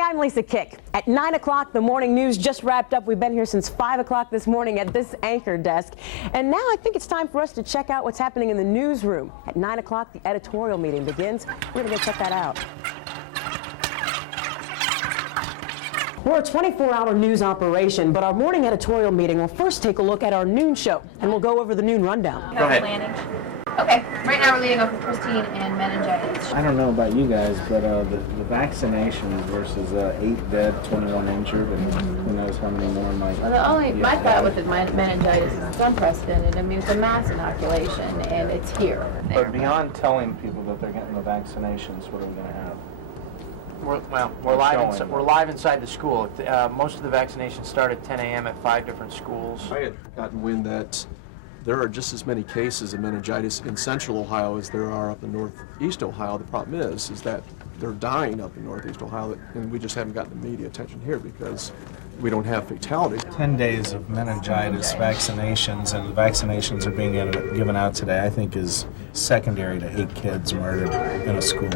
Hey, I'm Lisa Kick. At 9 o'clock, the morning news just wrapped up. We've been here since 5 o'clock this morning at this anchor desk. And now I think it's time for us to check out what's happening in the newsroom. At 9 o'clock, the editorial meeting begins. We're going to go check that out. We're a 24-hour news operation, but our morning editorial meeting will first take a look at our noon show, and we'll go over the noon rundown. Go ahead. Okay, right now we're leading off with Christine and meningitis. I don't know about you guys, but the vaccinations versus 8 dead, 21 injured, and who knows how many more might. Well, my thought with the meningitis is it's unprecedented. I mean, it's a mass inoculation, and it's here. But beyond telling people that they're getting the vaccinations, what are we going to have? We're live inside the school. Most of the vaccinations start at 10 a.m. at 5 different schools. I had gotten wind that there are just as many cases of meningitis in central Ohio as there are up in northeast Ohio. The problem is that they're dying up in northeast Ohio, and we just haven't gotten the media attention here because we don't have fatalities. 10 days of meningitis vaccinations, and the vaccinations are being given out today, I think is secondary to 8 kids murdered in a school.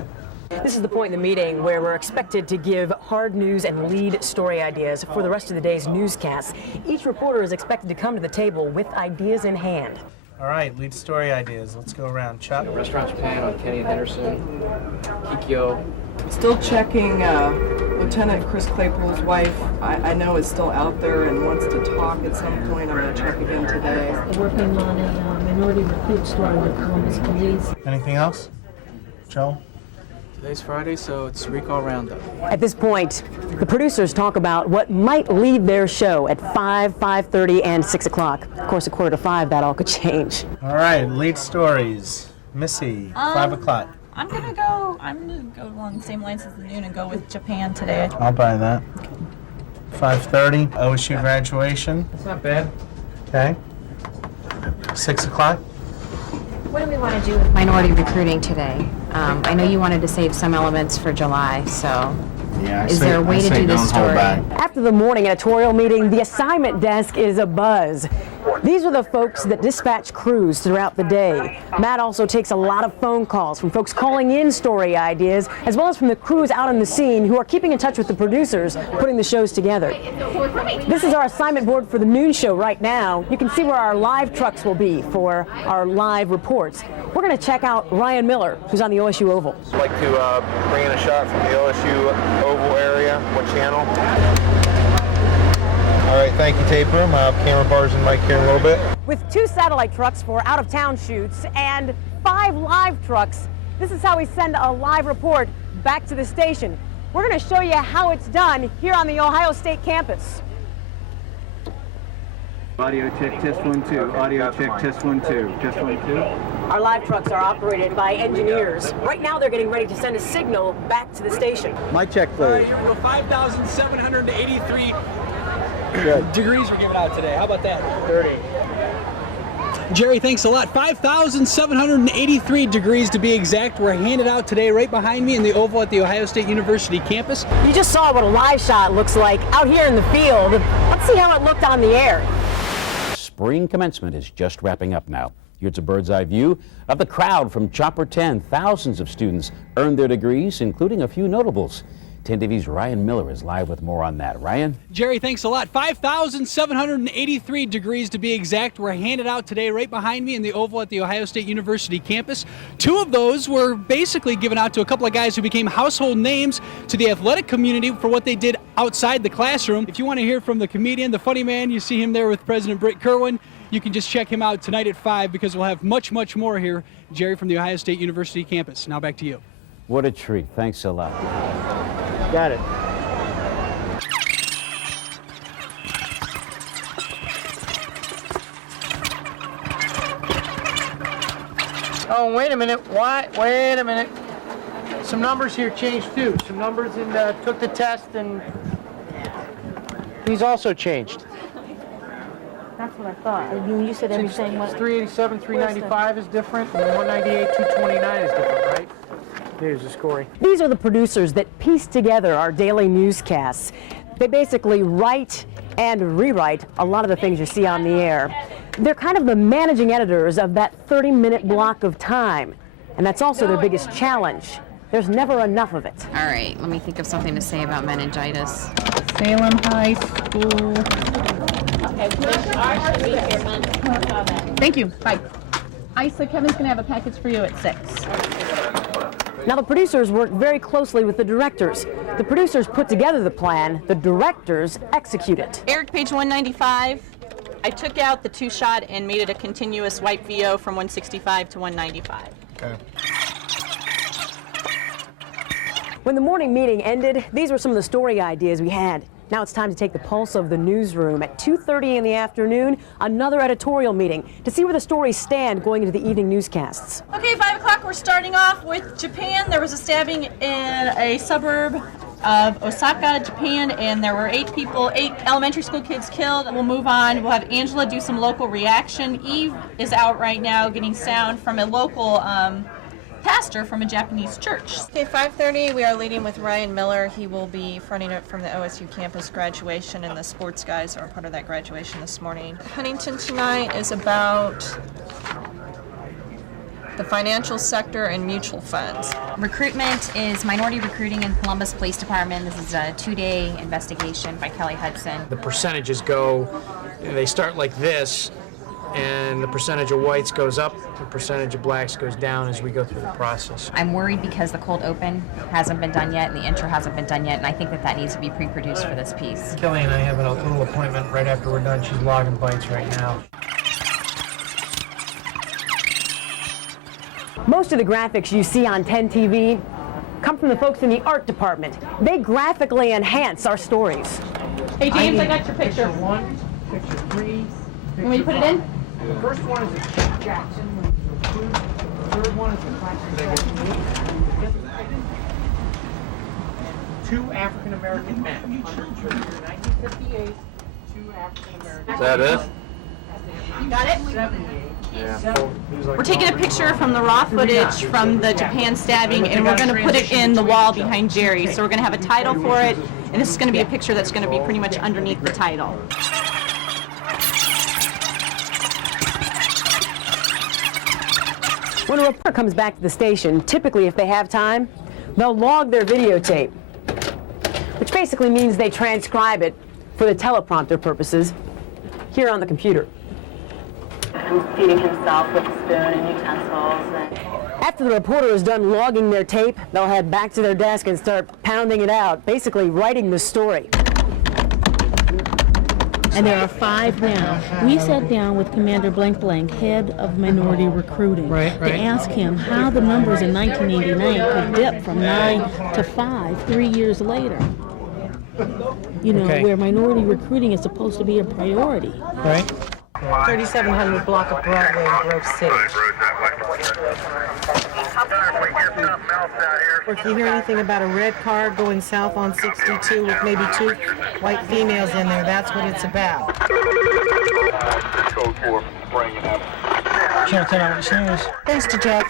This is the point in the meeting where we're expected to give hard news and lead story ideas for the rest of the day's newscasts. Each reporter is expected to come to the table with ideas in hand. All right, lead story ideas. Let's go around. Chuck? Restaurant Japan on Kenny and Henderson, Kikyo. Still checking Lieutenant Chris Claypool's wife. I know is still out there and wants to talk at some point. I'm going to check again today. Working on a minority recruit story with Columbus Police. Anything else? Joe? Today's Friday, so it's recall roundup. At this point, the producers talk about what might lead their show at 5, 5:30, and 6 o'clock. Of course, at 4:45, that all could change. All right, lead stories. Missy, 5 o'clock. I'm gonna go along the same lines as the noon and go with Japan today. I'll buy that. 5:30, OSU graduation. That's not bad. Okay. 6 o'clock. What do we want to do with minority recruiting today? I know you wanted to save some elements for July, so Yeah, is there a way to do this story? After the morning editorial meeting, the assignment desk is abuzz. These are the folks that dispatch crews throughout the day. Matt also takes a lot of phone calls from folks calling in story ideas, as well as from the crews out on the scene who are keeping in touch with the producers putting the shows together. This is our assignment board for the noon show right now. You can see where our live trucks will be for our live reports. We're going to check out Ryan Miller, who's on the OSU Oval. I'd like to bring in a shot from the OSU Oval area. What channel? All right, thank you, tape room. I'll have camera bars and mic here in a little bit. With 2 satellite trucks for out-of-town shoots and 5 live trucks, this is how we send a live report back to the station. We're going to show you how it's done here on the Ohio State campus. Audio check, test 1, 2. Audio check, test 1, 2. Test 1, 2. Our live trucks are operated by engineers. Right now they're getting ready to send a signal back to the station. My check, please. 5,783 degrees were given out today. How about that? 30. Jerry, thanks a lot. 5,783 degrees to be exact were handed out today right behind me in the Oval at the Ohio State University campus. You just saw what a live shot looks like out here in the field. Let's see how it looked on the air. Spring commencement is just wrapping up now. Here's a bird's eye view of the crowd from Chopper 10. Thousands of students earned their degrees, including a few notables. 10 TV's Ryan Miller is live with more on that. Ryan? Jerry, thanks a lot. 5,783 degrees to be exact were handed out today right behind me in the Oval at the Ohio State University campus. 2 of those were basically given out to a couple of guys who became household names to the athletic community for what they did outside the classroom. If you want to hear from the comedian, the funny man, you see him there with President Britt Kerwin. You can just check him out tonight at 5 because we'll have much, much more here. Jerry from the Ohio State University campus. Now back to you. What a treat. Thanks a lot. Got it. Oh, wait a minute. What? Wait a minute. Some numbers here changed too. Some numbers took the test and these also changed. That's what I thought. I mean, you said everything was 387, 395 is different, and 198, 229 is different, right? Here's the scoring. These are the producers that piece together our daily newscasts. They basically write and rewrite a lot of the things you see on the air. They're kind of the managing editors of that 30-minute block of time. And that's also their biggest challenge. there's never enough of it. All right, let me think of something to say about meningitis. Salem High School. Thank you. Bye. Isa, Kevin's going to have a package for you at 6. Now, the producers work very closely with the directors. The producers put together the plan, the directors execute it. Eric, page 195. I took out the 2-shot and made it a continuous wipe VO from 165 to 195. Okay. When the morning meeting ended, these were some of the story ideas we had. Now it's time to take the pulse of the newsroom. At 2:30 in the afternoon, another editorial meeting to see where the stories stand going into the evening newscasts. Okay, 5 o'clock, we're starting off with Japan. There was a stabbing in a suburb of Osaka, Japan, and there were 8 elementary school kids killed. We'll move on. We'll have Angela do some local reaction. Eve is out right now getting sound from a local pastor from a Japanese church. Okay, 5:30, we are leading with Ryan Miller. He will be fronting it from the OSU campus graduation, and the sports guys are part of that graduation this morning. Huntington tonight is about the financial sector and mutual funds. Recruitment is minority recruiting in Columbus Police Department. This is a 2-day investigation by Kelly Hudson. The percentages go, they start like this, and the percentage of whites goes up, the percentage of blacks goes down as we go through the process. I'm worried because the cold open hasn't been done yet and the intro hasn't been done yet, and I think that needs to be pre-produced for this piece. Kelly and I have a little appointment right after we're done. She's logging bites right now. Most of the graphics you see on 10 TV come from the folks in the art department. They graphically enhance our stories. Hey James, I got your picture. Picture 1, picture 3. You want me to put it in? The first one is a Jack Jackson. The third one is a Claxton Jackson. 2 African American men. 1958, 2 African American. Is that it? You got it? Yeah. We're taking a picture from the raw footage from the Japan stabbing, and we're going to put it in the wall behind Jerry. So we're going to have a title for it, and this is going to be a picture that's going to be pretty much underneath the title. When a reporter comes back to the station, typically if they have time, they'll log their videotape, which basically means they transcribe it for the teleprompter purposes here on the computer. Feeding himself with a spoon and utensils. After the reporter is done logging their tape, they'll head back to their desk and start pounding it out, basically writing the story. And there are 5 now. We sat down with Commander Blank Blank, head of minority recruiting, to ask him how the numbers in 1989 could dip from 9 to 5 3 years later. You know, where minority recruiting is supposed to be a priority. Right. 3700 block of Broadway in Grove City. If you hear anything about a red car going south on 62 with maybe 2 white females in there, that's what it's about. Channel 10 Eyewitness News. Thanks to Jeff.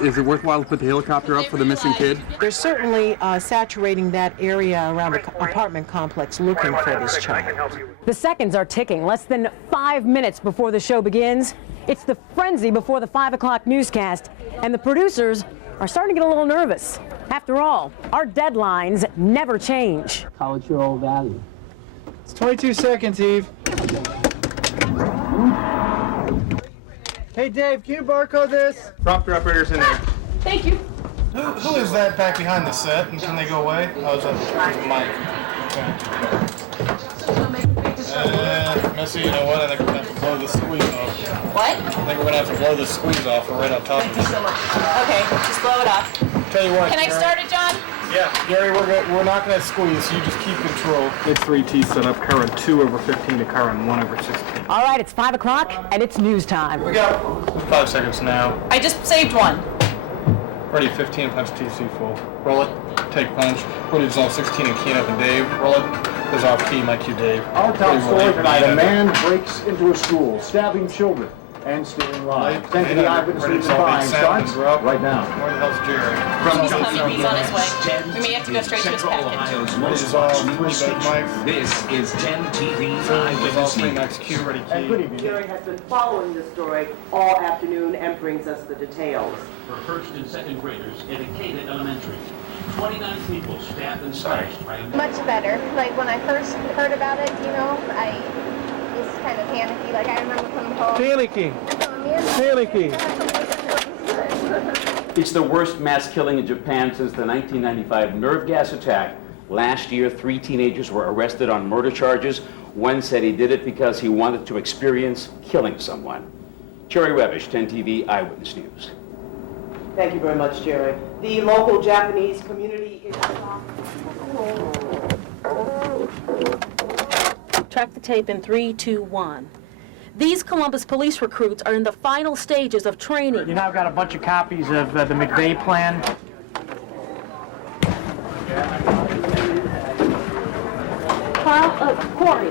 Is it worthwhile to put the helicopter up for the missing kid? They're certainly saturating that area around the apartment complex looking for this child. The seconds are ticking. Less than 5 minutes before the show begins. It's the frenzy before the 5 o'clock newscast, and the producers are starting to get a little nervous. After all, our deadlines never change. Cultural value. It's 22 seconds, Eve. Hey Dave, can you barcode this? Prompter operator's in there. Thank you. Who is that back behind the set, and can they go away? Oh, it's Mike. Okay. Missy, you know what? I think we're going to have to blow the squeeze off. What? I think we're going to have to blow the squeeze off. We're right on top of it. Thank you so much. Okay, just blow it off. Tell you what, Can I Gary, start it, John? Yeah. Gary, we're not going to squeeze. You just keep control. It's 3T set up, current 2/15 to current 1/16. All right, it's 5 o'clock, and it's news time. We got 5 seconds now. I just saved one. Ready, 15 punch TC full. Roll it. Take punch. Footage is all 16 and keying up and Dave. Roll it. Goes off key, my cue Dave. Our top story tonight, a man breaks into a school, stabbing children. and staying live. 10 TV Eyewitness News Defying starts right now. Where the hell's Jerry? He's coming. He's on his way. We may have to go straight to his package. This is all three bed mics. This is 10 TV Eyewitness News. Next Q ready key. Good evening. Jerry has been following this story all afternoon and brings us the details. For first and second graders at Acadian Elementary, 29 people stabbed and slashed by a... Much better. Like when I first heard about it, you know, I was kind of panicky. Like I remember coming home. Panicky. Panicky. It's the worst mass killing in Japan since the 1995 nerve gas attack. Last year, 3 teenagers were arrested on murder charges. One said he did it because he wanted to experience killing someone. Jerry Rebish, 10 TV Eyewitness News. Thank you very much, Jerry. The local Japanese community is... Track the tape in 3, 2, 1. These Columbus police recruits are in the final stages of training. You now got a bunch of copies of the McVeigh plan. Carl, Corey,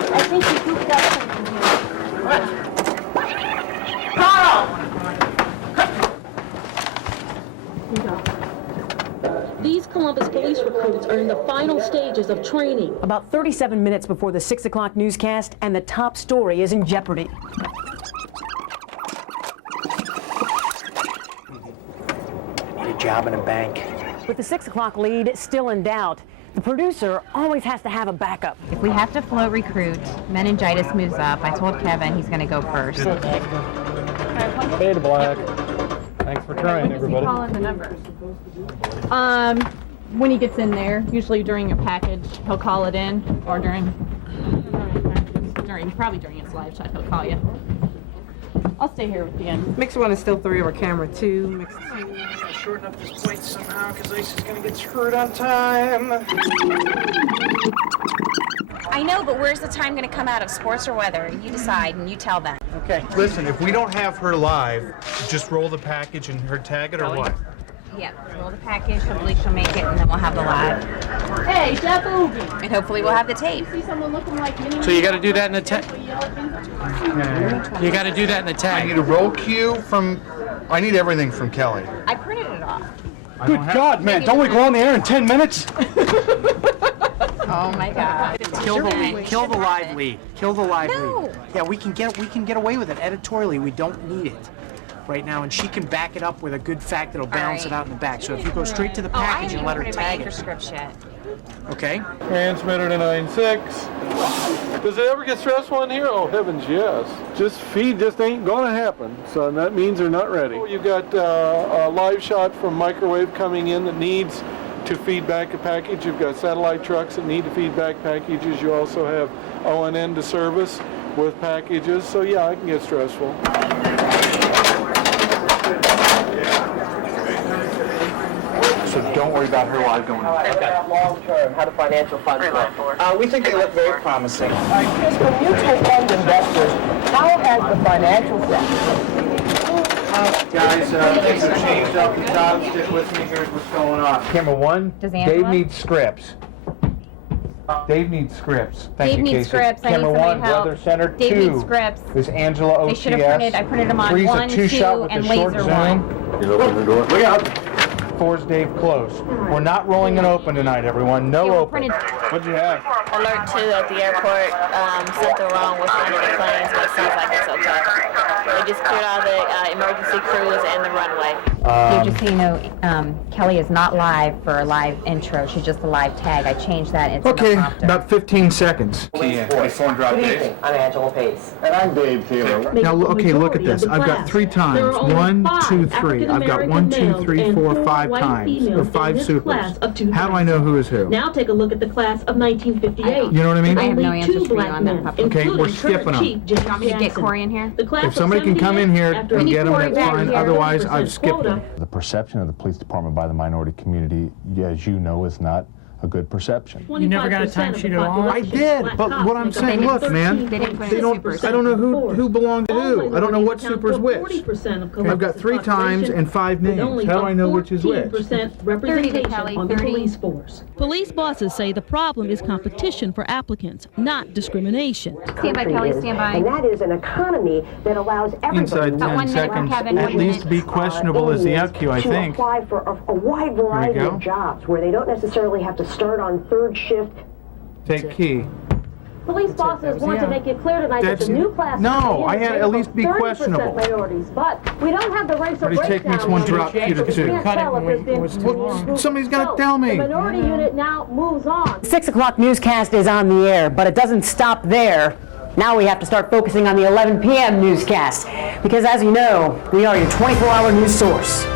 I think you goofed up something here. Carl! These Columbus police recruits are in the final stages of training. About 37 minutes before the 6 o'clock newscast, and the top story is in jeopardy. Need a job in a bank. With the 6 o'clock lead still in doubt, the producer always has to have a backup. If we have to float recruit, meningitis moves up. I told Kevin he's going to go first. Hey to Black. Thanks for trying, everybody. Call in the number. When he gets in there, usually during a package, he'll call it in, or probably during his live shot, he'll call you. I'll stay here with you. Mixer 1 is still 3 over camera 2. Mixer 2. Shorten up this plate somehow, because Ice is going to get screwed on time. I know, but where's the time going to come out of, sports or weather? You decide and you tell them. Okay. Listen, if we don't have her live, just roll the package and her tag it or what? Yeah, roll the package, hopefully she'll make it, and then we'll have the live. Hey, Jeff Oogie. And hopefully we'll have the tape. See someone looking like me? So you got to do that in the tag. You got to do that in the tag. I need a roll cue from, I need everything from Kelly. I printed it off. Good God, man, don't we go on the air in 10 minutes? Oh my God. Kill the lead. Kill the live lead. Kill the live No. lead. Yeah, we can get away with it editorially. We don't need it right now, and she can back it up with a good fact that'll balance it out in the back. So if you go straight to the package and let her tag it. Scripts yet. Okay. Transmitter to 9.6. Does it ever get stressful in here? Oh, heavens, yes. Just feed just ain't gonna happen. So that means they're not ready. You got a live shot from microwave coming in that needs to feed back a package. You've got satellite trucks that need to feed back packages. You also have ONN to service with packages. So yeah, it can get stressful. So don't worry about her live going on. Okay. Long term, how do financial funds look? We think they look very promising. All right, Chris, when mutual fund investors, how has the financial sector? Guys, things have changed up the top. Stick with me. Here's what's going on. Camera 1, Does Angela? Dave needs scripts. Dave needs scripts. Thank Dave you, needs Casey. scripts. I need Camera somebody 1, help. Weather Center. Dave 2 needs scripts. is Angela OTS. They should have printed, I printed them on 3's 1, a 2-shot 2, with and the short laser zoom. 1. You open the door. Look out. 4's Dave close. We're not rolling it open tonight, everyone. No open. What'd you have? Alert 2 at the airport. Something wrong with one of the planes, but it seems like it's okay. They just cleared all the emergency crews and the runway. Just so you know, Kelly is not live for a live intro. She's just a live tag. I changed that. It's Okay, in the prompter. about 15 seconds. My phone dropped, Dave. I'm Angela Pace. And I'm Dave Taylor. Now, okay, look at this. I've got 3 times. 1, 2, 3. I've got 1, 2, 3, 4, 5 times. Or 5 supers. How do I know who is who? Now take a look at the class of 1958. You know what I mean? I have no Only answers 2 for you black on that men, puppy. Okay, we're including skipping current them. Chief Jim Do you want me to get Jackson. Corey in here? The class If of somebody can come in here 78 and get them, Corey that's back fine. here, Otherwise, 100% I've skipped them. The perception of the police department by the minority community, as you know, is not a good perception. You never got a timesheet at all? I did, but what I'm saying, look, man, I don't know who belonged to who. I don't know what super's which. I've got 3 times and 5 names. How do I know which is which? Representation on the police force. Police bosses say the problem is competition for applicants, not discrimination. Stand by, Kelly, stand by. And that is an economy that allows everybody Inside 10 seconds, at least be questionable as the outcue, I think. To apply for a wide variety of jobs where they don't necessarily have to start on 3rd shift. Take key. Police bosses want to make it clear tonight that the new class I had at least be questionable. minorities, but we don't have the racial breakdown. Take makes one drop Q to 2. Somebody's got to tell me. The minority unit now moves on. 6 o'clock newscast is on the air, but it doesn't stop there. Now we have to start focusing on the 11 p.m. newscast, because as you know, we are your 24-hour news source.